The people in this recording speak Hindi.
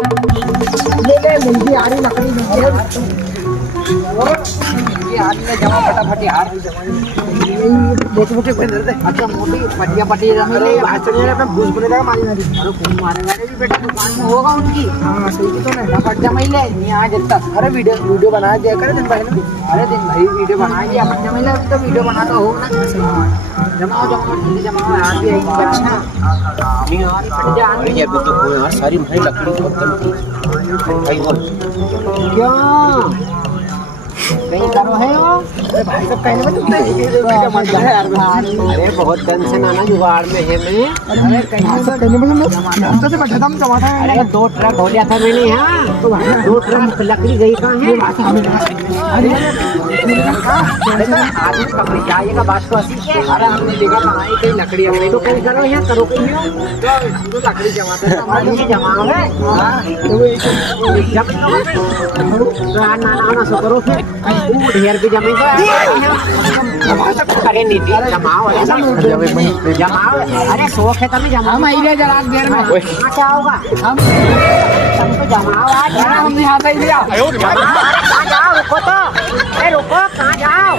ले ले महंगी आ रही लकड़ी जमा फटाफट यार मोटे मोटे बंदर थे। अच्छा मोटी पटिया पटिया जमी ले भाषण में अपना भूस बनेगा मारी मारी। अरे कौन मारेगा रे बेटा दुकान में होगा उनकी हाँ सही तो ना। फटाफट जमाई ले यहाँ जब तक अरे वीडियो बना दिया करे दिन भाई ने। अरे दिन भाई वीडियो बनाएंगे अपन जमाई ले तो वीडियो बनाता हो ना जमाओ जमाओ जल्दी जमाओ यार भी एक अच्छा नहीं यार फट जा ये अभी तो कोई यार सारी भाई लकड़ी बहुत बनती भाई बोल क्या कहीं करो है वो अरे भाई सब कहने में तुमने वीडियो मजा है यार। अरे बहुत टेंशन आना जुगाड़ में है मैं अरे कहीं सब कहने में हम तो से बैठा था हम जमाता है। अरे 2 ट्रक हो लिया था मैंने यहाँ तो भाई 2 ट्रक लकड़ी गई कहाँ है अरे आदमी पकड़ी जाइएगा बात तो ऐसी है अरे हमने देखा बनाई कहीं लकड़ी हमने तो कहीं करो यहाँ करो कहीं हम तो लकड़ी जमाते हैं हमारे लिए जमाओ है जब तो यार नाना सो करो फिर ढेर भी जमी अरे नीति जमाओ जमाओ अरे शौक है तभी जमाओ हम आइए जरा देर में कहाँ क्या होगा हम तुम तो जमाओ आज हम नहीं आता ही कहाँ जाओ रुको तो रुको कहाँ जाओ